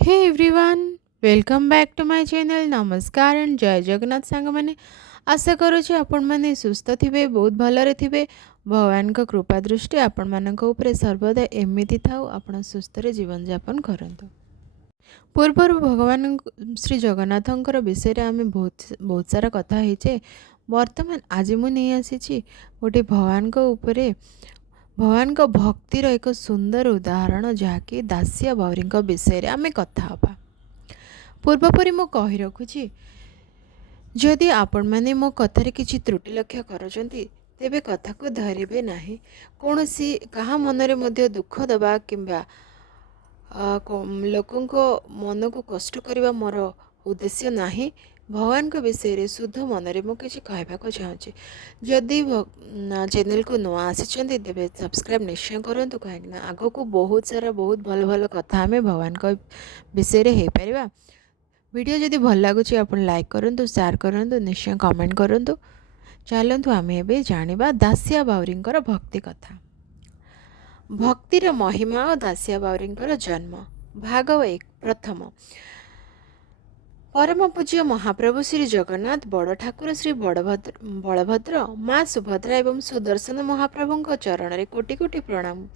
Hey everyone, welcome back to my channel. नमस्कार and जय जगन्नाथ सांग मैंने आशा करुँचे आपण मैंने सुस्थ थे, बहुत भलरे थे। भगवान का कृपा दृष्टि आपण मानक उपरे सर्वदा एमती थाउ, आपण सुस्थ जीवन यापन करंतु। पूर्वर भगवान श्री जगन्नाथंकर विषय आम बहुत बहुत सारा कथा होइचे। वर्तमान आज मु नहीं आसी गोटे भगवान को उपरे भगवान को भक्तिर एक सुंदर उदाहरण जहाँकि दासिया बाउरी विषय आम कथा हवा। पूर्वपरि मु कही रखुची, जदि आपण मैंने मो कथार किसी त्रुटि लक्ष्य करुँच तेबे कथा को धरिबे नाही। कौन सी कहा मनरे मध्य दुख दबा किंबा लोकों को मन को कष्ट करने मोर उद्देश्य नाही। भगवान को विषय रे शुद्ध मनरे मु किसी कहवाक चाहूँगी। जदि चैनल को नुआ आसी तेरे सब्सक्राइब निश्चय करूँ, कहीं आग को बहुत सारा बहुत भल भल कथा आम भगवान को विषय रे हो पारिबा। वीडियो जदि भल लगुच आप लाइक करूँ, शेयर करूँ, निश्चय कमेंट करूँ। चलतु आम ए जाना दासिया बाउरी भक्ति कथा। भक्तिर महिमा और दासिया बाउरी जन्म भाग 1। प्रथम परम पूज्य महाप्रभु श्री जगन्नाथ, बड़ ठाकुर श्री बलभद्र, माँ सुभद्रा एवं सुदर्शन महाप्रभु चरण रे कोटि कोटि प्रणाम।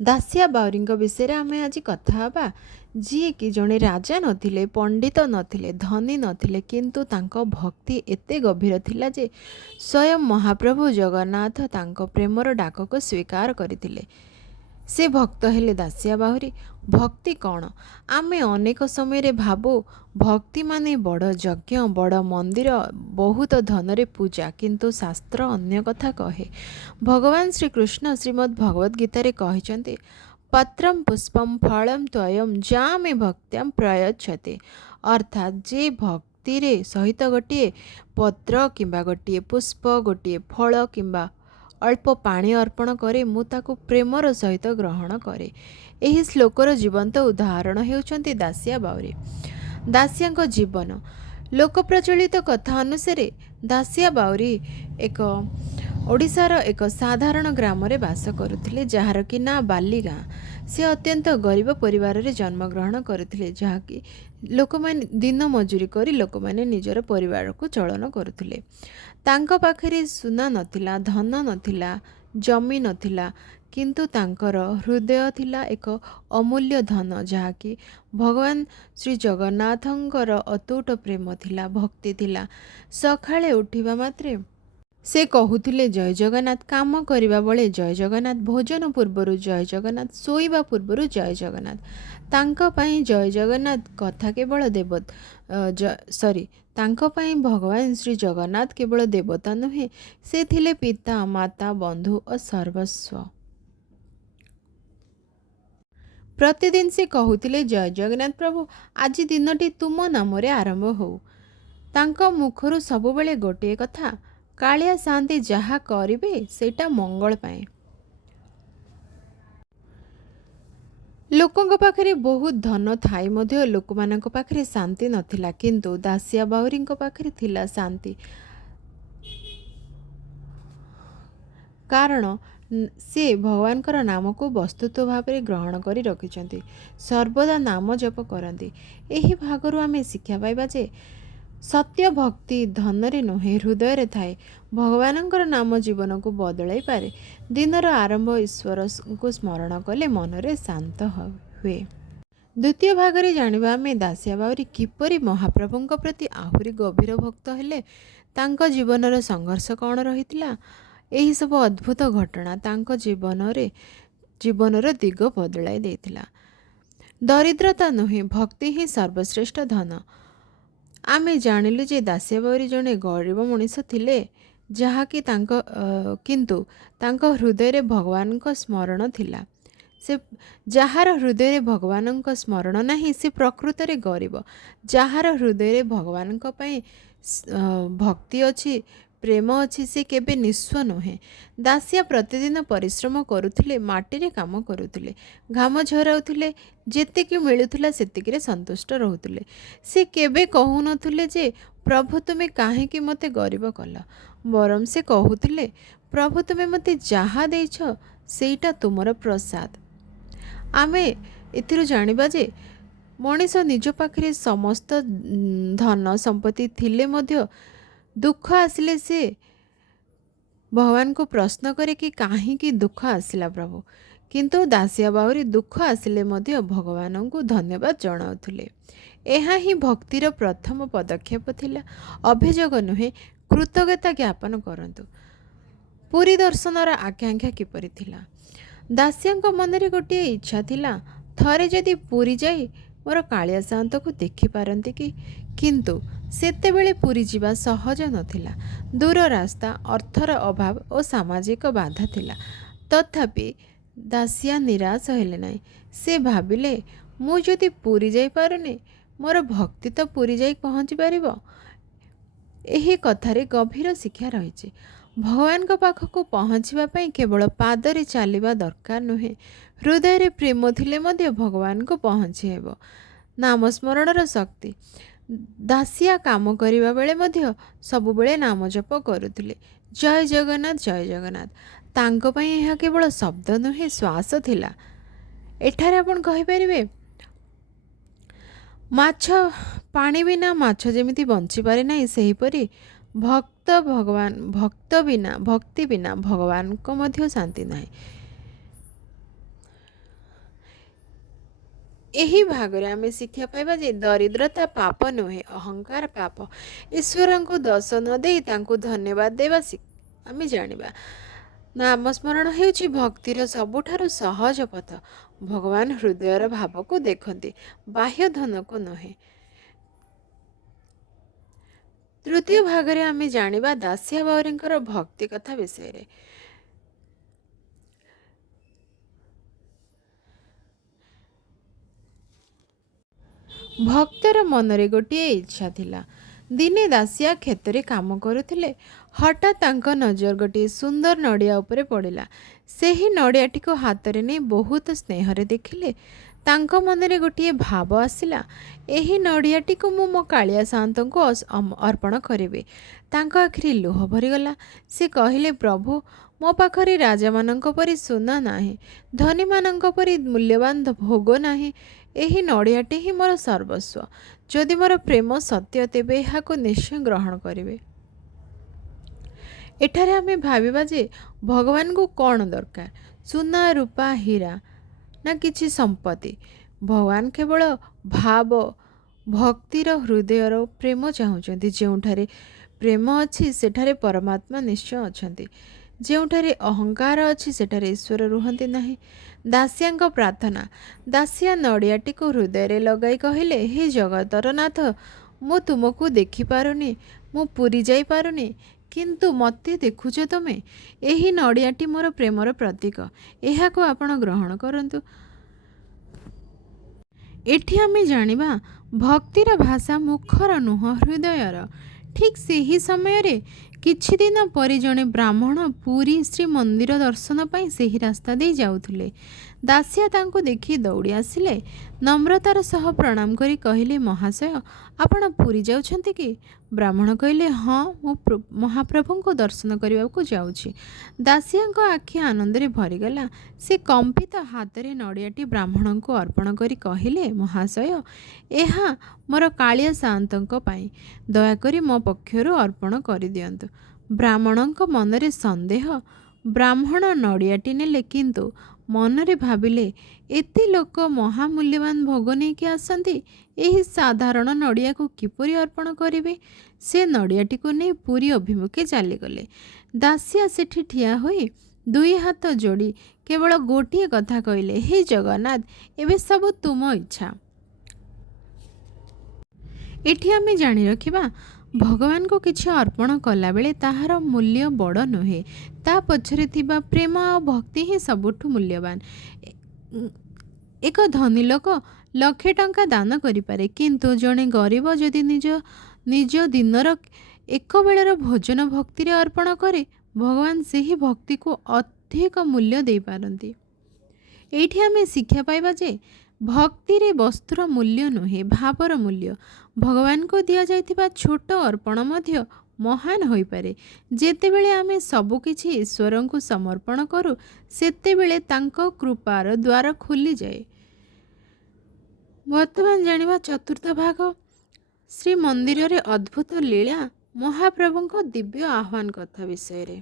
दासिया बाउरी विषय आम आज कथा हवा। जी कि जड़े राजा नथिले, पंडित नथिले, धनी नथिले, किंतु तांको भक्ति एते गभीर थिला जे स्वयं महाप्रभु जगन्नाथ तांको प्रेमर डाक को स्वीकार करथिले। से भक्त हेले दासिया बाहुरी। भक्ति कौन? आमे अनेक समय भाबू भक्ति माने बड़ यज्ञ, बड़ मंदिर, बहुत धनरे पूजा, किंतु शास्त्र अन्य कथा कहे। भगवान श्री कृष्ण श्रीमद् भगवद गीतारे कहिसंते, पत्रम पुष्पम फलम त्वयं जामे भक्त्याम प्रयच्छते। अर्थात जे भक्ति रे सहित गोटे पत्र किंबा गोटे पुष्प, गोटे फल किंबा अल्प पानी अर्पण करे, मु ताकु प्रेमर सहित ग्रहण करे। एही श्लोकर जीवंत उदाहरण हेउचंती दासिया बाउरी। दासिया जीवन लोक प्रचलित कथा अनुसार दासिया बाउरी एक ओडिशार एक साधारण ग्राम रे बास करुथिले, जार कि ना बाली गाँ। से अत्यंत गरीब परिवार रे जन्मग्रहण करथिले, जहाँकि लोक माने दिन मजूरी करी लोक माने निजर परिवार को चलन करुथिले। तांको पाखरे सुना नथिला, धन नथिला, जमी नथिला, किंतु तांकर हृदय थिला एक अमूल्य धन, जहाँकि भगवान श्री जगन्नाथंकर अतूट प्रेम थिला, भक्ति थिला। सकाळे उठिबा मात्रे से कहूथिले जय जगन्नाथ, काम करिबा बेले जय जगन्नाथ, भोजन पूर्वर जय जगन्नाथ, शोइबा पूर्वर जय जगन्नाथ। तांको पई जय जगन्नाथ कथा केवल तांको पई भगवान श्री जगन्नाथ केवल देवता नुहे, से थिले पिता, माता, बंधु और सर्वस्व। प्रतिदिन से कहूथिले जय जगन्नाथ प्रभु, आज दिनटी तुम नाम रे आरंभ हो। तांको मुखरु सबुबेले गोटे कथा, कालिया शांति जहा करिबे सेटा मंगल पाए। लोकों पाखरे बहुत धन थाई मध्य लोक मानक पाखरे शांति नथिला, किंतु दासिया बाउरी पाखरे थिला शांति। कारण से भगवान कर नाम को वस्तुत्व भाव में ग्रहण करी रखिछंती, सर्वदा नाम जप करती। एही भागरू आमे शिक्षा पाइबा जे सत्य भक्ति धन रे नुहे, हृदय रे थाए। भगवानंकर नाम जीवन को बदलाई पारे। दिनर आरंभ ईश्वर को स्मरण कले मन रे शांत हुए। द्वितीय भाग रे जानिबा आमे दासिया बाउरी किपरि महाप्रभुंक प्रति आहुरी गभीर भक्त हेले, तांको जीवनर संघर्ष कौन रहितिला। एही सब अद्भुत घटना तांको जीवनर दिग बदलाई देथिला। दरिद्रता नुहे, भक्ति ही सर्वश्रेष्ठ धन। आमे जानिलु जे दासिया बाउरी जने गरीब मनीष थिले, जहाँकि किंतु तांको हृदय रे भगवान को स्मरण थिला। से जहार हृदय रे भगवान को स्मरण नहीं, से प्रकृत रे गरीब। जहार हृदय रे भगवान को पई भक्ति अछि, प्रेम अछि, से केबे निस्व नुहे। दासिया प्रतिदिन परिश्रम करुथिले, माटी रे काम करुथिले, घाम झराउथिले, जेतिकी मिलुथिला सेतिकी संतुष्ट रहुथिले। से केबे कहूनथिले जे प्रभु तुमे काहेकि मते गरीब कल, बरम से कहूथिले प्रभु तुमे मते जहा देछ सेटा तुमर प्रसाद। आमे एथिरु जानिबा जे मनीष निज पाखरे समस्त धन संपत्ति थिले मध्य दुख आसिले से भगवान को प्रश्न करे कि कहीं दुख आसिला प्रभु, किंतु दासिया बाहुरी दुख आसिले मध्य भगवान को धन्यवाद जनाउथिले। ଏହା ହିଁ ଭକ୍ତିର ପ୍ରଥମ ପଦକ୍ଷେପ ଥିଲା। ଅଭିଯୋଗ ନୁହେଁ, କୃତଜ୍ଞତା ଜ୍ଞାପନ କରନ୍ତୁ। ପୁରୀ ଦର୍ଶନର ଆକାଂକ୍ଷା କିପରି ଥିଲା? ଦାସିଆଙ୍କ ମନରେ ଗୋଟିଏ ଇଚ୍ଛା ଥିଲା, ଥରେ ଯଦି ପୁରୀ ଯାଇ ମୋର କାଳିଆ ସାଆନ୍ତକୁ ଦେଖିପାରନ୍ତି କି। କିନ୍ତୁ ସେତେବେଳେ ପୁରୀ ଯିବା ସହଜ ନଥିଲା। ଦୂର ରାସ୍ତା, ଅର୍ଥର ଅଭାବ ଓ ସାମାଜିକ ବାଧା ଥିଲା। ତଥାପି ଦାସିଆ ନିରାଶ ହେଲେ ନାହିଁ। ସେ ଭାବିଲେ, ମୁଁ ଯଦି ପୁରୀ ଯାଇପାରୁନି, ମୋର ଭକ୍ତି ତ ପୁରୀ ଯାଇ ପହଞ୍ଚି ପାରିବ। ଏହି କଥାରେ ଗଭୀର ଶିକ୍ଷା ରହିଛି। ଭଗବାନଙ୍କ ପାଖକୁ ପହଞ୍ଚିବା ପାଇଁ କେବଳ ପାଦରେ ଚାଲିବା ଦରକାର ନୁହେଁ, ହୃଦୟରେ ପ୍ରେମ ଥିଲେ ମଧ୍ୟ ଭଗବାନଙ୍କୁ ପହଞ୍ଚି ହେବ। ନାମସ୍ମରଣର ଶକ୍ତି। ଦାସିଆ କାମ କରିବା ବେଳେ ମଧ୍ୟ ସବୁବେଳେ ନାମ ଜପ କରୁଥିଲେ, ଜୟ ଜଗନ୍ନାଥ ଜୟ ଜଗନ୍ନାଥ। ତାଙ୍କ ପାଇଁ ଏହା କେବଳ ଶବ୍ଦ ନୁହେଁ, ଶ୍ୱାସ ଥିଲା। ଏଠାରେ ଆପଣ କହିପାରିବେ, ମାଛ ପାଣି ବିନା ମାଛ ଯେମିତି ବଞ୍ଚିପାରେ ନାହିଁ, ସେହିପରି ଭକ୍ତି ବିନା ଭଗବାନଙ୍କ ମଧ୍ୟ ଶାନ୍ତି ନାହିଁ। ଏହି ଭାଗରେ ଆମେ ଶିକ୍ଷା ପାଇବା ଯେ ଦରିଦ୍ରତା ପାପ ନୁହେଁ, ଅହଙ୍କାର ପାପ। ଈଶ୍ୱରଙ୍କୁ ଦୋଷ ନ ଦେଇ ତାଙ୍କୁ ଧନ୍ୟବାଦ ଦେବା ଆମେ ଜାଣିବା। ନାମସ୍ମରଣ ହେଉଛି ଭକ୍ତିର ସବୁଠାରୁ ସହଜ ପଥ। ଭଗବାନ ହୃଦୟର ଭାବକୁ ଦେଖନ୍ତି, ବାହ୍ୟ ଧନକୁ ନୁହେଁ। ତୃତୀୟ ଭାଗରେ ଆମେ ଜାଣିବା ଦାସିଆ ବାଉରୀଙ୍କର ଭକ୍ତି କଥା ବିଷୟରେ। ଭକ୍ତର ମନରେ ଗୋଟିଏ ଇଚ୍ଛା ଥିଲା। ଦିନେ ଦାସିଆ କ୍ଷେତରେ କାମ କରୁଥିଲେ। ହଠାତ୍ ତାଙ୍କ ନଜର ଗୋଟିଏ ସୁନ୍ଦର ନଡ଼ିଆ ଉପରେ ପଡ଼ିଲା। ସେହି ନଡ଼ିଆଟିକୁ ହାତରେ ନେଇ ବହୁତ ସ୍ନେହରେ ଦେଖିଲେ। ତାଙ୍କ ମନରେ ଗୋଟିଏ ଭାବ ଆସିଲା, ଏହି ନଡ଼ିଆଟିକୁ ମୁଁ ମୋ କାଳିଆ ସାଆନ୍ତଙ୍କୁ ଅର୍ପଣ କରିବି। ତାଙ୍କ ଆଖିରେ ଲୁହ ଭରିଗଲା। ସେ କହିଲେ, ପ୍ରଭୁ, ମୋ ପାଖରେ ରାଜାମାନଙ୍କ ପରି ସୁନା ନାହିଁ, ଧନୀମାନଙ୍କ ପରି ମୂଲ୍ୟବାନ ଭୋଗ ନାହିଁ। ଏହି ନଡ଼ିଆଟି ହିଁ ମୋର ସର୍ବସ୍ୱ। ଯଦି ମୋର ପ୍ରେମ ସତ୍ୟ, ତେବେ ଏହାକୁ ନିଶ୍ଚୟ ଗ୍ରହଣ କରିବେ। ଏଠାରେ ଆମେ ଭାବିବା ଯେ ଭଗବାନଙ୍କୁ କ'ଣ ଦରକାର? ସୁନା, ରୂପା, ହୀରା ନା କିଛି ସମ୍ପତ୍ତି? ଭଗବାନ କେବଳ ଭାବ, ଭକ୍ତିର, ହୃଦୟର ପ୍ରେମ ଚାହୁଁଛନ୍ତି। ଯେଉଁଠାରେ ପ୍ରେମ ଅଛି ସେଠାରେ ପରମାତ୍ମା ନିଶ୍ଚୟ ଅଛନ୍ତି। ଯେଉଁଠାରେ ଅହଙ୍କାର ଅଛି ସେଠାରେ ଈଶ୍ୱର ରୁହନ୍ତି ନାହିଁ। ଦାସିଆଙ୍କ ପ୍ରାର୍ଥନା। ଦାସିଆ ନଡ଼ିଆଟିକୁ ହୃଦୟରେ ଲଗାଇ କହିଲେ, ହେ ଜଗତର ନାଥ, ମୁଁ ତୁମକୁ ଦେଖିପାରୁନି, ମୁଁ ପୁରୀ ଯାଇପାରୁନି, କିନ୍ତୁ ମୋତେ ଦେଖୁଛ ତୁମେ। ଏହି ନଡ଼ିଆଟି ମୋର ପ୍ରେମର ପ୍ରତୀକ, ଏହାକୁ ଆପଣ ଗ୍ରହଣ କରନ୍ତୁ। ଏଠି ଆମେ ଜାଣିବା ଭକ୍ତିର ଭାଷା ମୁଖର ନୁହଁ, ହୃଦୟର। ଠିକ୍ ସେହି ସମୟରେ କିଛି ଦିନ ପରେ ଜଣେ ବ୍ରାହ୍ମଣ ପୁରୀ ଶ୍ରୀମନ୍ଦିର ଦର୍ଶନ ପାଇଁ ସେହି ରାସ୍ତା ଦେଇ ଯାଉଥିଲେ। ଦାସିଆ ତାଙ୍କୁ ଦେଖି ଦୌଡ଼ି ଆସିଲେ। ନମ୍ରତାର ସହ ପ୍ରଣାମ କରି କହିଲେ, ମହାଶୟ, ଆପଣ ପୁରୀ ଯାଉଛନ୍ତି କି? ବ୍ରାହ୍ମଣ କହିଲେ, ହଁ, ମୁଁ ମହାପ୍ରଭୁଙ୍କୁ ଦର୍ଶନ କରିବାକୁ ଯାଉଛି। ଦାସିଆଙ୍କ ଆଖି ଆନନ୍ଦରେ ଭରିଗଲା। ସେ କମ୍ପିତ ହାତରେ ନଡ଼ିଆଟି ବ୍ରାହ୍ମଣଙ୍କୁ ଅର୍ପଣ କରି କହିଲେ, ମହାଶୟ, ଏହା ମୋର କାଳିଆ ସାଆନ୍ତଙ୍କ ପାଇଁ, ଦୟାକରି ମୋ ପକ୍ଷରୁ ଅର୍ପଣ କରିଦିଅନ୍ତୁ। ବ୍ରାହ୍ମଣଙ୍କ ମନରେ ସନ୍ଦେହ। ବ୍ରାହ୍ମଣ ନଡ଼ିଆଟି ନେଲେ, କିନ୍ତୁ ମନରେ ଭାବିଲେ, ଏତେ ଲୋକ ମହାମୂଲ୍ୟବାନ ଭୋଗ ନେଇକି ଆସନ୍ତି, ଏହି ସାଧାରଣ ନଡ଼ିଆକୁ କିପରି ଅର୍ପଣ କରିବେ? ସେ ନଡ଼ିଆଟିକୁ ନେଇ ପୁରୀ ଅଭିମୁଖେ ଚାଲିଗଲେ। ଦାସିଆ ସେଠି ଠିଆ ହୋଇ ଦୁଇ ହାତ ଯୋଡ଼ି କେବଳ ଗୋଟିଏ କଥା କହିଲେ, ହେ ଜଗନ୍ନାଥ, ଏବେ ସବୁ ତୁମ ଇଚ୍ଛା। ଏଠି ଆମେ ଜାଣି ରଖିବା, ଭଗବାନଙ୍କୁ କିଛି ଅର୍ପଣ କଲାବେଳେ ତାହାର ମୂଲ୍ୟ ବଡ଼ ନୁହେଁ, ତା ପଛରେ ଥିବା ପ୍ରେମ ଆଉ ଭକ୍ତି ହିଁ ସବୁଠୁ ମୂଲ୍ୟବାନ। ଏକ ଧନୀ ଲୋକ ଲକ୍ଷେ ଟଙ୍କା ଦାନ କରିପାରେ, କିନ୍ତୁ ଜଣେ ଗରିବ ଯଦି ନିଜ ଦିନର ଏକ ବେଳର ଭୋଜନ ଭକ୍ତିରେ ଅର୍ପଣ କରେ, ଭଗବାନ ସେହି ଭକ୍ତିକୁ ଅଧିକ ମୂଲ୍ୟ ଦେଇପାରନ୍ତି। ଏଇଠି ଆମେ ଶିକ୍ଷା ପାଇବା ଯେ ଭକ୍ତିରେ ବସ୍ତୁର ମୂଲ୍ୟ ନୁହେଁ, ଭାବର ମୂଲ୍ୟ। ଭଗବାନଙ୍କୁ ଦିଆଯାଇଥିବା ଛୋଟ ଅର୍ପଣ ମଧ୍ୟ ମହାନ ହୋଇପାରେ। ଯେତେବେଳେ ଆମେ ସବୁକିଛି ଈଶ୍ୱରଙ୍କୁ ସମର୍ପଣ କରୁ ସେତେବେଳେ ତାଙ୍କ କୃପାର ଦ୍ୱାର ଖୋଲିଯାଏ। ବର୍ତ୍ତମାନ ଜାଣିବା ଚତୁର୍ଥ ଭାଗ, ଶ୍ରୀମନ୍ଦିରରେ ଅଦ୍ଭୁତ ଲୀଳା, ମହାପ୍ରଭୁଙ୍କ ଦିବ୍ୟ ଆହ୍ୱାନ କଥା ବିଷୟରେ।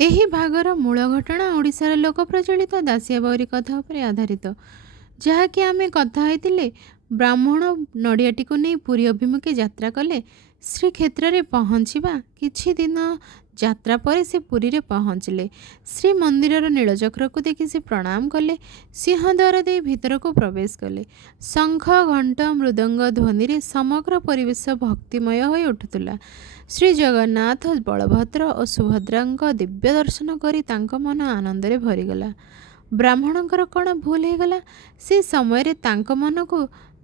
ଏହି ଭାଗର ମୂଳ ଘଟଣା ଓଡ଼ିଶାର ଲୋକ ପ୍ରଚଳିତ ଦାସିଆ ବାଉରୀ କଥା ଉପରେ ଆଧାରିତ, ଯାହାକି ଆମେ କଥା ହୋଇଥିଲେ। ବ୍ରାହ୍ମଣ ନଡ଼ିଆଟିକୁ ନେଇ ପୁରୀ ଅଭିମୁଖେ ଯାତ୍ରା କଲେ। ଶ୍ରୀକ୍ଷେତ୍ରରେ ପହଞ୍ଚିବା କିଛି ଦିନ ଯାତ୍ରା ପରେ ସେ ପୁରୀରେ ପହଞ୍ଚିଲେ। ଶ୍ରୀମନ୍ଦିରର ନୀଳଚକ୍ରକୁ ଦେଖି ସେ ପ୍ରଣାମ କଲେ। ସିଂହଦ୍ୱାର ଦେଇ ଭିତରକୁ ପ୍ରବେଶ କଲେ। ଶଙ୍ଖ, ଘଣ୍ଟ, ମୃଦଙ୍ଗ ଧ୍ୱନିରେ ସମଗ୍ର ପରିବେଶ ଭକ୍ତିମୟ ହୋଇ ଉଠୁଥିଲା। ଶ୍ରୀ ଜଗନ୍ନାଥ, ବଳଭଦ୍ର ଓ ସୁଭଦ୍ରାଙ୍କ ଦିବ୍ୟ ଦର୍ଶନ କରି ତାଙ୍କ ମନ ଆନନ୍ଦରେ ଭରିଗଲା। ବ୍ରାହ୍ମଣଙ୍କର କ'ଣ ଭୁଲ ହୋଇଗଲା? ସେ ସମୟରେ ତାଙ୍କ ମନକୁ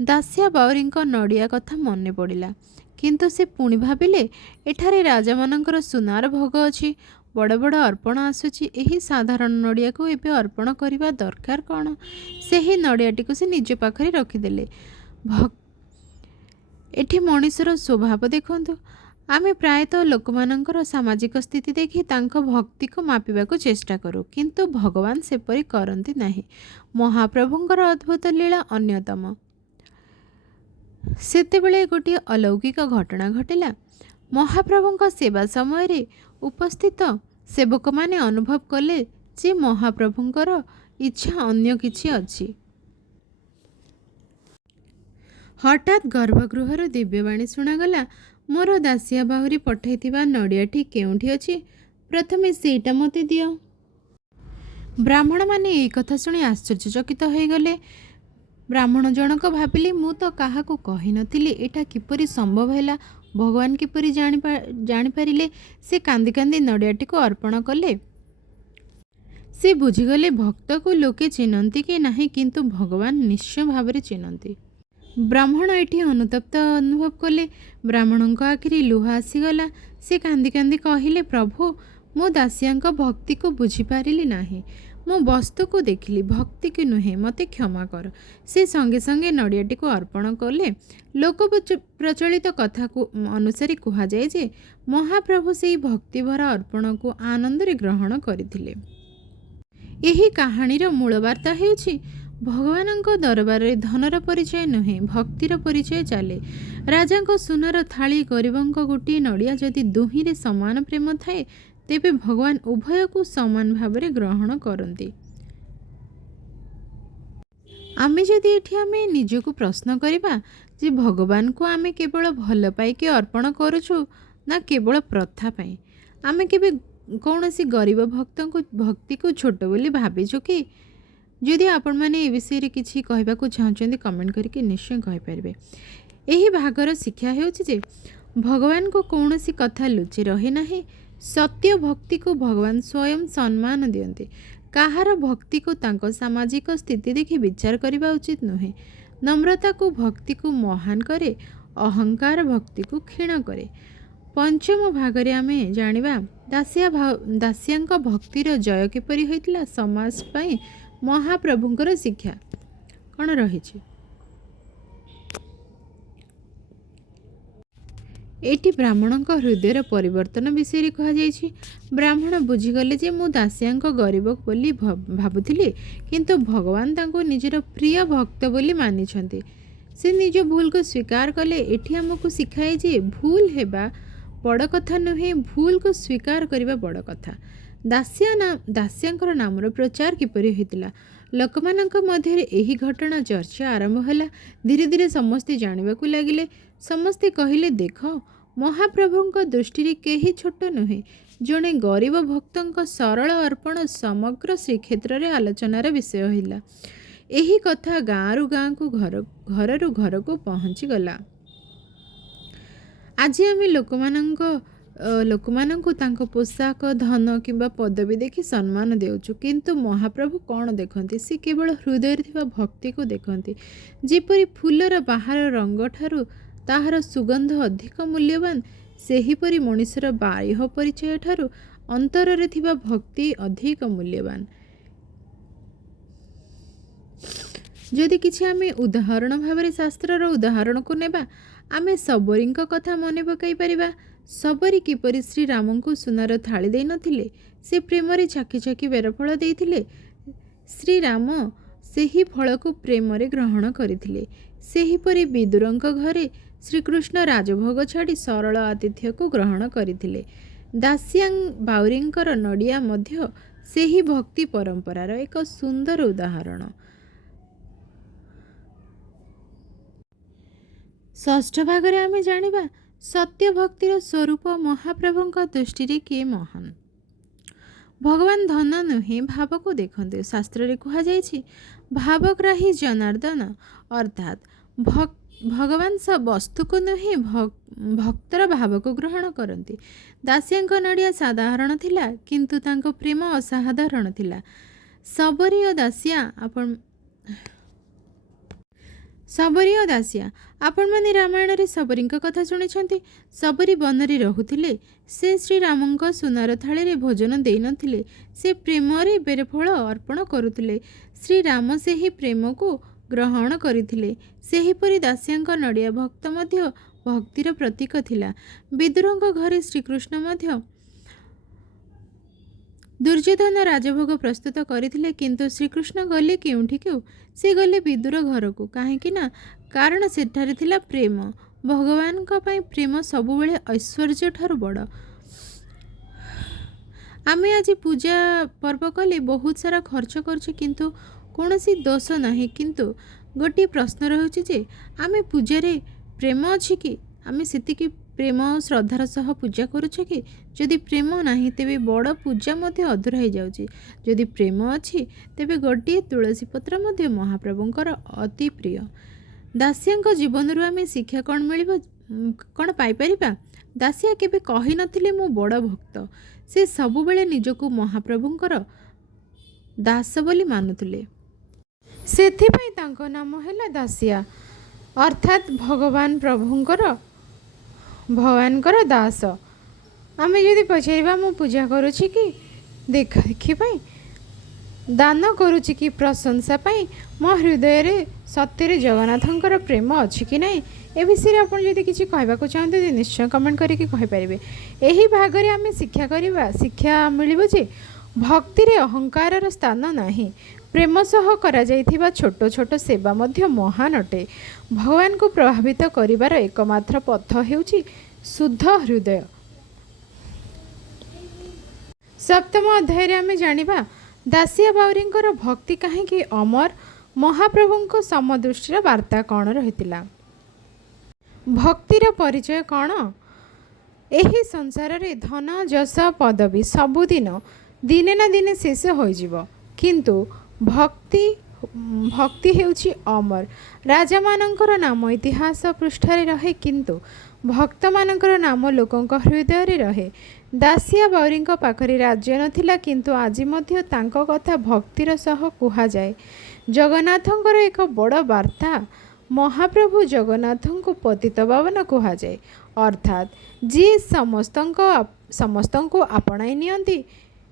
ଦାସିଆ ବାଉରୀଙ୍କ ନଡ଼ିଆ କଥା ମନେ ପଡ଼ିଲା। କିନ୍ତୁ ସେ ପୁଣି ଭାବିଲେ, ଏଠାରେ ରାଜାମାନଙ୍କର ସୁନାର ଭୋଗ ଅଛି, ବଡ଼ ବଡ଼ ଅର୍ପଣ ଆସୁଛି, ଏହି ସାଧାରଣ ନଡ଼ିଆକୁ ଏବେ ଅର୍ପଣ କରିବା ଦରକାର କ'ଣ? ସେହି ନଡ଼ିଆଟିକୁ ସେ ନିଜ ପାଖରେ ରଖିଦେଲେ। ଏଠି ମଣିଷର ସ୍ୱଭାବ ଦେଖନ୍ତୁ। ଆମେ ପ୍ରାୟତଃ ଲୋକମାନଙ୍କର ସାମାଜିକ ସ୍ଥିତି ଦେଖି ତାଙ୍କ ଭକ୍ତିକୁ ମାପିବାକୁ ଚେଷ୍ଟା କରୁ, କିନ୍ତୁ ଭଗବାନ ସେପରି କରନ୍ତି ନାହିଁ। ମହାପ୍ରଭୁଙ୍କର ଅଦ୍ଭୁତ ଲୀଳା ଅନ୍ୟତମ। ସେତେବେଳେ ଗୋଟିଏ ଅଲୌକିକ ଘଟଣା ଘଟିଲା। ମହାପ୍ରଭୁଙ୍କ ସେବା ସମୟରେ ଉପସ୍ଥିତ ସେବକମାନେ ଅନୁଭବ କଲେ ଯେ ମହାପ୍ରଭୁଙ୍କର ଇଚ୍ଛା ଅନ୍ୟ କିଛି ଅଛି। ହଠାତ୍ ଗର୍ଭଗୃହରୁ ଦିବ୍ୟବାଣୀ ଶୁଣାଗଲା, ମୋର ଦାସିଆ ବାଉରୀ ପଠାଇଥିବା ନଡ଼ିଆଟି କେଉଁଠି ଅଛି? ପ୍ରଥମେ ସେଇଟା ମୋତେ ଦିଅ। ବ୍ରାହ୍ମଣମାନେ ଏହି କଥା ଶୁଣି ଆଶ୍ଚର୍ଯ୍ୟଚକିତ ହୋଇଗଲେ। ବ୍ରାହ୍ମଣ ଜଣକ ଭାବିଲେ, ମୁଁ ତ କାହାକୁ କହିନଥିଲି, ଏଇଟା କିପରି ସମ୍ଭବ ହେଲା? ଭଗବାନ କିପରି ଜାଣିପାରିଲେ? ସେ କାନ୍ଦି କାନ୍ଦି ନଡ଼ିଆଟିକୁ ଅର୍ପଣ କଲେ। ସେ ବୁଝିଗଲେ ଭକ୍ତକୁ ଲୋକେ ଚିହ୍ନନ୍ତି କି ନାହିଁ, କିନ୍ତୁ ଭଗବାନ ନିଶ୍ଚୟ ଭାବରେ ଚିହ୍ନନ୍ତି। ବ୍ରାହ୍ମଣ ଏଠି ଅନୁତପ୍ତ ଅନୁଭବ କଲେ। ବ୍ରାହ୍ମଣଙ୍କ ଆଖିରେ ଲୁହ ଆସିଗଲା। ସେ କାନ୍ଦି କାନ୍ଦି କହିଲେ, ପ୍ରଭୁ, ମୁଁ ଦାସିଆଙ୍କ ଭକ୍ତିକୁ ବୁଝିପାରିଲି ନାହିଁ। ମୁଁ ବସ୍ତୁକୁ ଦେଖିଲି, ଭକ୍ତିକୁ ନୁହେଁ, ମୋତେ କ୍ଷମା କର। ସେ ସଙ୍ଗେ ସଙ୍ଗେ ନଡ଼ିଆଟିକୁ ଅର୍ପଣ କଲେ। ଲୋକ ପ୍ରଚଳିତ କଥା ଅନୁସାରେ କୁହାଯାଏ ଯେ ମହାପ୍ରଭୁ ସେହି ଭକ୍ତିଭରା ଅର୍ପଣକୁ ଆନନ୍ଦରେ ଗ୍ରହଣ କରିଥିଲେ। ଏହି କାହାଣୀର ମୂଳ ବାର୍ତ୍ତା ହେଉଛି, ଭଗବାନଙ୍କ ଦରବାରରେ ଧନର ପରିଚୟ ନୁହେଁ, ଭକ୍ତିର ପରିଚୟ ଚାଲେ। ରାଜାଙ୍କ ସୁନାର ଥାଳି, ଗରିବଙ୍କ ଗୋଟିଏ ନଡ଼ିଆ, ଯଦି ଦୁହିଁରେ ସମାନ ପ୍ରେମ ଥାଏ, ତେବେ ଭଗବାନ ଉଭୟକୁ ସମାନ ଭାବରେ ଗ୍ରହଣ କରନ୍ତି। ଆମେ ଯଦି ଏଠି ନିଜକୁ ପ୍ରଶ୍ନ କରିବା ଯେ ଭଗବାନଙ୍କୁ ଆମେ କେବଳ ଭଲ ପାଇକି ଅର୍ପଣ କରୁଛୁ ନା କେବଳ ପ୍ରଥା ପାଇଁ? ଆମେ କେବେ କୌଣସି ଗରିବ ଭକ୍ତିକୁ ଛୋଟ ବୋଲି ଭାବିଛୁ କି? ଯଦି ଆପଣମାନେ ଏ ବିଷୟରେ କିଛି କହିବାକୁ ଚାହୁଁଛନ୍ତି, କମେଣ୍ଟ କରିକି ନିଶ୍ଚୟ କହିପାରିବେ। ଏହି ଭାଗର ଶିକ୍ଷା ହେଉଛି ଯେ ଭଗବାନଙ୍କୁ କୌଣସି କଥା ଲୁଚି ରହେ ନାହିଁ। ସତ୍ୟ ଭକ୍ତିକୁ ଭଗବାନ ସ୍ୱୟଂ ସମ୍ମାନ ଦିଅନ୍ତି। କାହାର ଭକ୍ତିକୁ ତାଙ୍କ ସାମାଜିକ ସ୍ଥିତି ଦେଖି ବିଚାର କରିବା ଉଚିତ ନୁହେଁ। ନମ୍ରତାକୁ ଭକ୍ତିକୁ ମହାନ କରେ, ଅହଙ୍କାର ଭକ୍ତିକୁ କ୍ଷୀଣ କରେ। ପଞ୍ଚମ ଭାଗରେ ଆମେ ଜାଣିବା ଦାସିଆଙ୍କ ଭକ୍ତିର ଜୟ କିପରି ହୋଇଥିଲା। ସମାଜ ପାଇଁ ମହାପ୍ରଭୁଙ୍କର ଶିକ୍ଷା କ'ଣ ରହିଛି? ଏଠି ବ୍ରାହ୍ମଣଙ୍କ ହୃଦୟର ପରିବର୍ତ୍ତନ ବିଷୟରେ କୁହାଯାଇଛି। ବ୍ରାହ୍ମଣ ବୁଝିଗଲେ ଯେ ମୁଁ ଦାସିଆଙ୍କ ଗରିବ ବୋଲି ଭାବୁଥିଲି, କିନ୍ତୁ ଭଗବାନ ତାଙ୍କୁ ନିଜର ପ୍ରିୟ ଭକ୍ତ ବୋଲି ମାନିଛନ୍ତି। ସେ ନିଜ ଭୁଲକୁ ସ୍ୱୀକାର କଲେ। ଏଠି ଆମକୁ ଶିଖାଏ ଯେ ଭୁଲ ହେବା ବଡ଼ କଥା ନୁହେଁ, ଭୁଲକୁ ସ୍ୱୀକାର କରିବା ବଡ଼ କଥା। ଦାସିଆଙ୍କର ନାମର ପ୍ରଚାର କିପରି ହୋଇଥିଲା? ଲୋକମାନଙ୍କ ମଧ୍ୟରେ ଏହି ଘଟଣା ଚର୍ଚ୍ଚା ଆରମ୍ଭ ହେଲା। ଧୀରେ ଧୀରେ ସମସ୍ତେ ଜାଣିବାକୁ ଲାଗିଲେ। ସମସ୍ତେ କହିଲେ, ଦେଖ, ମହାପ୍ରଭୁଙ୍କ ଦୃଷ୍ଟିରେ କେହି ଛୋଟ ନୁହେଁ। ଜଣେ ଗରିବ ଭକ୍ତଙ୍କ ସରଳ ଅର୍ପଣ ସମଗ୍ର ଶ୍ରୀକ୍ଷେତ୍ରରେ ଆଲୋଚନାର ବିଷୟ ହେଲା। ଏହି କଥା ଗାଁରୁ ଗାଁକୁ, ଘରରୁ ଘରକୁ ପହଞ୍ଚିଗଲା। ଆଜି ଆମେ ଲୋକମାନଙ୍କୁ ତାଙ୍କ ପୋଷାକ, ଧନ କିମ୍ବା ପଦବୀ ଦେଖି ସମ୍ମାନ ଦେଉଛୁ, କିନ୍ତୁ ମହାପ୍ରଭୁ କ'ଣ ଦେଖନ୍ତି? ସେ କେବଳ ହୃଦୟରେ ଥିବା ଭକ୍ତିକୁ ଦେଖନ୍ତି। ଯେପରି ଫୁଲର ବାହାର ରଙ୍ଗଠାରୁ ତାହାର ସୁଗନ୍ଧ ଅଧିକ ମୂଲ୍ୟବାନ, ସେହିପରି ମଣିଷର ବାହ୍ୟ ପରିଚୟ ଠାରୁ ଅନ୍ତରରେ ଥିବା ଭକ୍ତି ଅଧିକ ମୂଲ୍ୟବାନ। जदि किछि आमे उदाहरण भाव शास्त्रर उदाहरण को नेबा आमे सबरी कथा मन पकई परिबा। सबरी किपरि श्रीराम को सुनार थाली दे नथिले, से प्रेम चाकी चाकी बेरफल देइथिले। श्रीराम सेही फल को प्रेम ग्रहण करथिले। सेहीपरि विदुरंक घरे श्रीकृष्ण राजभोग छाड़ी सरल आतिथ्य को ग्रहण करथिले। दासिया बाउरींकर नड़िया मध्य सेही भक्ति परंपरार एक सुंदर उदाहरण। षष्ठ भागरे आमे जानिबा सत्य भक्तिर स्वरूप महाप्रभुंक दृष्टि किए महान। भगवान धन नुहे भाव को देखते। शास्त्र रे कहा जायछि भावग्राही जनार्दन, अर्थात भगवान सब वस्तु को नुहे भक्तर भाव को ग्रहण करती। दासियांक नड़िया साधारण थिला, किंतु तांको प्रेम असाधारण थिला। सबरी और दासिया आपण माने रामायण रे सबरी कथा शुणी। सबरी वन रे रहुथिले। से श्रीरामंक सुनार थाली रे भोजन देई नथिले, से प्रेम रे बेरफल अर्पण करुथिले। श्रीराम सेही प्रेम को ग्रहण करथिले। सेहीपरि दासियांक नड़िया भक्त मध्य भक्तिर प्रतीक थिला। विदुरंक घरे श्रीकृष्ण मध्य दुर्योधन राजभोग प्रस्तुत करथिले, किंतु श्रीकृष्ण गले केउठी केउ? से गले विदुर घर को। काहेकि ना कारण सेठारे थिला प्रेम। भगवान का पई प्रेम सबुबेले ऐश्वर्य ठारू बड़। आमे आज पूजा पर्व कले बहुत सारा खर्च करछे, किंतु कौनसी दोष नहीं। किंतु गोटे प्रश्न रहुछि जे आमे पूजा रे प्रेम अछि कि? आमे सेतिकी प्रेम और श्रद्धार सह पूजा करुछे कि? जदि प्रेम नाही तेबे बड़ पूजा मध्य अधूरा हो जाउछि। जदि प्रेम अछि तेबे गोटे तुलसी पत्र मध्य महाप्रभुंकर अति प्रिय। दासियांक जीवन रु आमे शिक्षा कौन मिलिबो, कौन पाई परिबा? दासिया केबे कहि नथिले मो बड़ भक्त। से सबुबेले निजको महाप्रभुंकर दास बोली मानुथिले। सेथिपई तांको नाम हैला दासिया, अर्थात भगवान भगवानकर दास। आमे जदि पचारिबा मु पूजा करुछि कि देखा देखि पाई, दान करुछि कि प्रशंसा पाई, मो हृदय रे सत्य जगन्नाथंकर प्रेम अछि कि नहीं, ए विषय रे आपण जदि किछि कहबाको चाहते तो निश्चय कमेंट करिकि कहि परिबे। एही भागरे आमे शिक्षा करिबा। शिक्षा मिलिबो जे भक्ति रे अहंकार स्थान नाही। प्रेम सह करा जाइथिबा छोट छोट सेवा मध्य महान अटे। भगवान को प्रभावित करिवार एकमात्र पथ हेउछि शुद्ध हृदय। सप्तम अध्याय रे आमे जानिबा दासिया बाउरींकर भक्ति काहेकि अमर, महाप्रभुंको समदृष्टिर वार्ता कौन रहितिला, भक्तिर परिचय कौन? एही संसार रे धन जस पदवी सबुदिन दिने ना दिने शेष हो जिवो, किंतु भक्ति हेउछि अमर। राजा मानकर नाम इतिहास पृष्ठरे रहे, किंतु भक्त मानकर नाम लोकंक हृदय रे रहे। दासिया बाउरींक पाखरे राज्य नथिला, किंतु आज मध्य तांको कथा भक्तिर सह कुहा जाए। जगन्नाथंकर एक बड़ वार्ता। महाप्रभु जगन्नाथंको पतित पावन कुहा जाए, अर्थात जी समस्तंको आपणाई नियंती।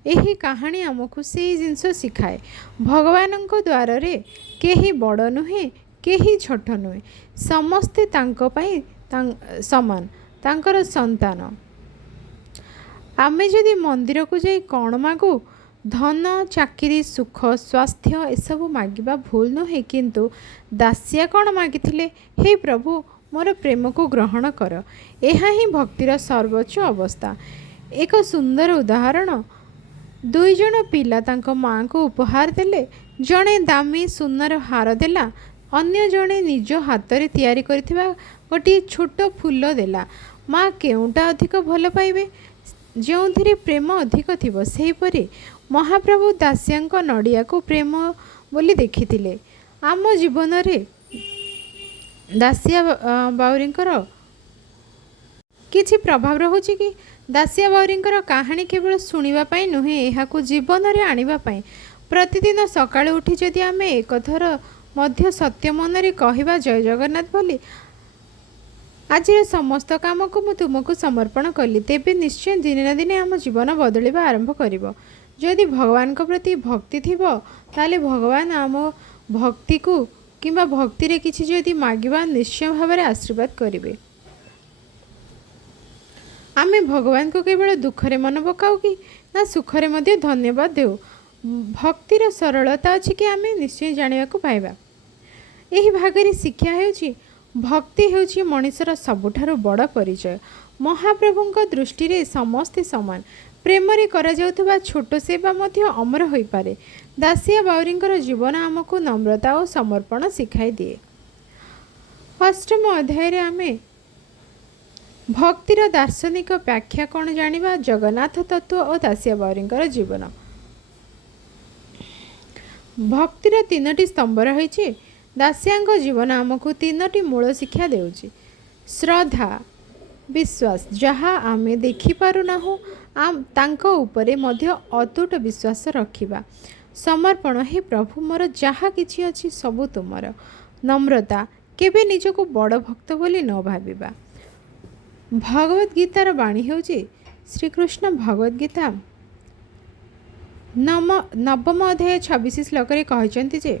एही कहानी आमको से जिनस शिखाए। भगवानंक द्वार रे केही बड़ नुहे, केही छोट नुहे, समस्ते तांको पई समान, तांकर संतान। आमे जदि मंदिर को जाई कौन मागू? धन, चाकरी, सुख, स्वास्थ्य एसबू मागिबा भूल नुहे, किंतु दासिया कौन मागिथिले? हे प्रभु मोर प्रेम को ग्रहण कर। एहा ही भक्तिर सर्वोच्च अवस्था। एक सुंदर उदाहरण। दुई जन पिला तांको माँ को उपहार देले। जड़े दामी सुनार हार देला, अन्य जड़े निज हाथ रे तैयारी करथिबा गोटे छोट फूल देला। माँ केउटा अधिक भल पाइबे? जोंथिरे प्रेम अधिक थिबो। सेहीपरि महाप्रभु दासियांक नड़िया को प्रेम बोली देखिथिले। आम जीवन रे दासिया बाउरींकर किछि प्रभाव रहुछि कि? दासिया बाउरींकर कहानी केवल सुनिबा पई नुहे, एहाकु जीवन रे आनिबा पई। प्रतिदिन सकाळु उठी जदि आमे एक थर मध्य सत्य मन रे कहिबा जय जगन्नाथ बोली, आज समस्त काम को मु तुमको समर्पण कली, तेबे निश्चय दिने ना दिने आम जीवन बदलिबा आरंभ करिवो। जदि भगवान को प्रति भक्ति थिबो, ताले भगवान आम भक्ति को किंबा भक्ति रे किछि जदि मागिबा निश्चय भाव आशीर्वाद करेंगे। आमे भगवान को केवल दुखरे मन पकाऊ कि ना सुखरे मध्य धन्यवाद देऊ। भक्तिर सरलता अच्छी कि आमे निश्चय जाना पाइबा। यही भागरे शिक्षा हेउछि भक्ति हेउछि मनुष्यर सबुठारु बड़ परिचय। महाप्रभुंक दृष्टि रे समस्ते समान। प्रेम रे करा जाउथबा छोट सेवा मध्य अमर होई पारे। दासिया बाउरींकर जीवन आमको नम्रता और समर्पण सिखाई दिए। अष्टम अध्याय रे आमे भक्तिर दार्शनिक व्याख्या कौन जानिबा। जगन्नाथ तत्व और दासिया बाउरींकर जीवन। भक्तिर तीनोटी स्तंभ रही। दासियांक जीवन आमको तीनोटी मूल शिक्षा देउछि। श्रद्धा विश्वास जहाँ आमे देखि पारुना तांको उपरे मध्य अतुट विश्वास रखिबा। समर्पण हे प्रभु मोर जहाँ किछि अछि सबु तुमर। नम्रता केबे निजको बड़ भक्त बोली न भाबिबा। भगवत गीतार बाणी हेउछि श्रीकृष्ण भगवत गीता नवम अध्याय 26 श्लोक रे कहचंती जे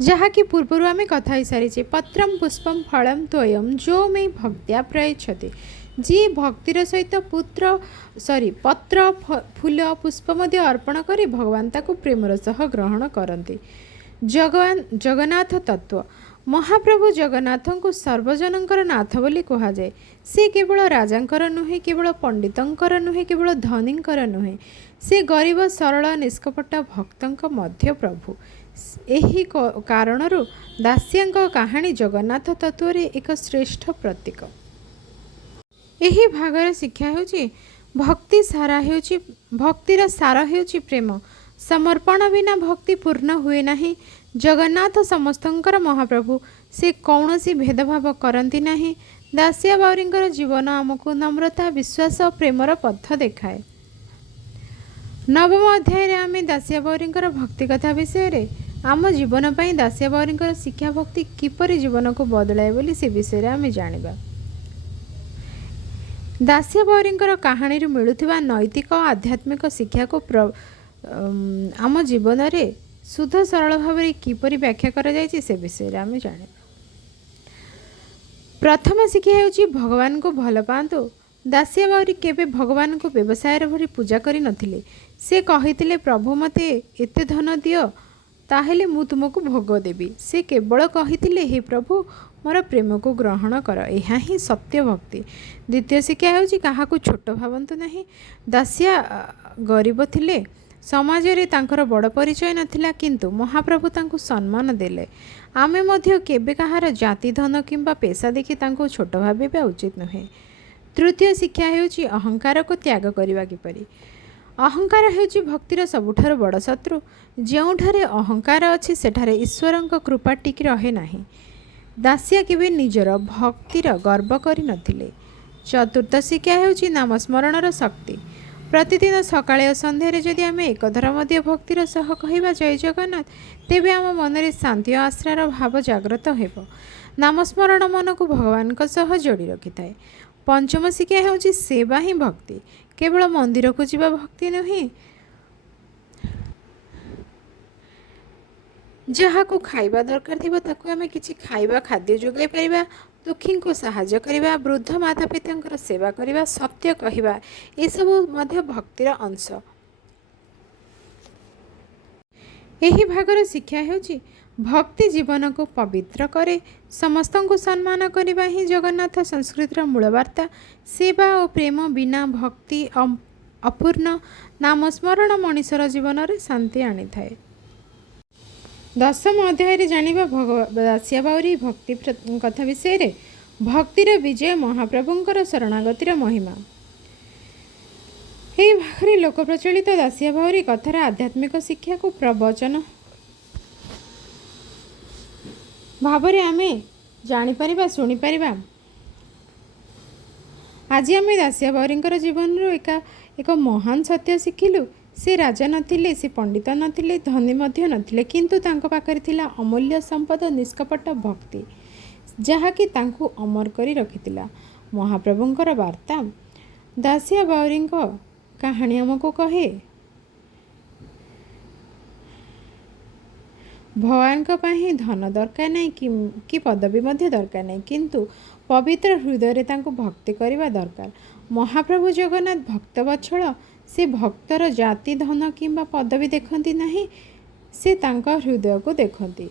जहाँ कि पूर्वर आम कथा ही सारी। पत्रम पुष्पम फलम त्वयम जो मे भक्त्या प्रयच्छति। जी भक्तिर सहित पत्र फूल पुष्प मध्य अर्पण करे भगवान ताको प्रेमर सह ग्रहण करते। जगन्नाथ तत्व महाप्रभु जगन्नाथ को सर्वजनकर नाथ बोली कह जाए। से केवल राजांकर नुहे, केवल पंडितंकर नुहे, केवल धनींकर नुहे। से गरीब सरल निष्कपट भक्तंक मध्य प्रभु। एही कारणरू दास्यांक कहानी जगन्नाथ तत्व रे एक श्रेष्ठ प्रतीक। एही भागर शिक्षा हेउछि भक्तिर सार हेउछि प्रेम। समर्पण बिना भक्ति पूर्ण हुए नहीं। जगन्नाथ समस्तंकर महाप्रभु। से कौनसी भेदभाव करती नहीं। दासिया बाउरींकर जीवन आमको नम्रता विश्वास और प्रेमर पथ देखाए। नवम अध्याय आमे दासिया बाउरींकर भक्ति कथा विषय रे आम जीवन पाई दासिया बाउरींकर शिक्षा भक्ति किपरि जीवन को बदलाए बोली से विषय आमे जानिबा। दासिया बाउरींकर कहानी मिलुथिबा नैतिक आध्यात्मिक शिक्षा को आम जीवन रे शुद्ध सरल भाव में किपरि व्याख्या करा जायछि से विषय आमे जानिबा। प्रथम शिक्षा हेउछि भगवान को भल पांतु। दासिया बाउरी केबे भगवान को व्यवसाय भरी पूजा करि नथिले। से कहिथिले प्रभु मते एते धन दियो ताहेले मु तुमको भोग देबी। से केवल कहिथिले हे प्रभु मोर प्रेम को ग्रहण कर। यह ही सत्य भक्ति। द्वितीय शिक्षा हेउछि काहाकू छोट भावंतु नहीं। दासिया गरीब थिले। समाज रे तांकर बड़ परिचय नथिला किंतु महाप्रभु तांको सम्मान देले। आमे मध्य केबे कहार जाति धन किंबा पेशा देखि तांको छोट भाबिबा उचित नुहे। तृतीय शिक्षा हेउछि अहंकार को त्याग करिबा किपरि। अहंकार हेउछि भक्तिर सबुठार बड़ शत्रु। जेउठारे अहंकार अछि सेठारे ईश्वरंक कृपा टिकी रहे नाही। दासिया केबे निजर भक्तिर गर्व करि नथिले। चतुर्थ शिक्षा हेउछि नामस्मरणर शक्ति। प्रतिदिन सकाळे और संध्यारे जदि आमे एकथर मध्य भक्तिर सह कहिबा जय जगन्नाथ तेबे आम मनरे शांति और आश्रार भाव जाग्रत हेब। नामस्मरण मन को भगवान को सह जोड़ी रखिथाए। पंचम शिक्षा हेउछि सेवा ही भक्ति। केवल मंदिर को जीवा भक्ति नुहे। जहाँ को खाइबा दरकार थिबो ताको आमे किछि खाइबा खाद्य जोगाई परिबा। दुखी को साहाय्य करिबा, वृद्ध माता पिता सेवा करिबा, सत्य कहिबा ए सब मध्य भक्तिर अंश। एही भागर शिक्षा हेउछि भक्ति जीवन को पवित्र करे। समस्त को सम्मान करिबा ही जगन्नाथ संस्कृतिर मूल वार्ता। सेवा और प्रेम बिना भक्ति अपूर्ण। नाम स्मरण मनुष्यर जीवन रे शांति आनी थाए। दशम अध्याय रे जानिबा दासिया बाउरी भक्ति कथा विषय रे। भक्तिर विजय महाप्रभुंकर शरणागतिर महिमा। यही भागरे लोक प्रचलित दासिया बाउरी कथार आध्यात्मिक शिक्षा को प्रवचन भावरे आमे जानी परिबा सुनी परिबा। आज आमे दासिया बाउरींकर जीवन रो एक महान सत्य शिखिलु। से राजा नथिले, से पंडित नथिले, धनी मध्य नथिले किंतु तांको पाखरे थिला अमूल्य संपद निष्कपट भक्ति जहाँ कि तांको अमर करी रखिथिला। महाप्रभुंकर वार्ता दासिया बाउरींको कहानी हमको कहे ଭଗବାନଙ୍କ ପାଇଁ ଧନ ଦରକାର ନାହିଁ କି ପଦବୀ ମଧ୍ୟ ଦରକାର ନାହିଁ, କିନ୍ତୁ ପବିତ୍ର ହୃଦୟରେ ତାଙ୍କୁ ଭକ୍ତି କରିବା ଦରକାର। ମହାପ୍ରଭୁ ଜଗନ୍ନାଥ ଭକ୍ତବତ୍ସଳ। ସେ ଭକ୍ତର ଜାତି ଧନ କିମ୍ବା ପଦବୀ ଦେଖନ୍ତି ନାହିଁ, ସେ ତାଙ୍କ ହୃଦୟକୁ ଦେଖନ୍ତି।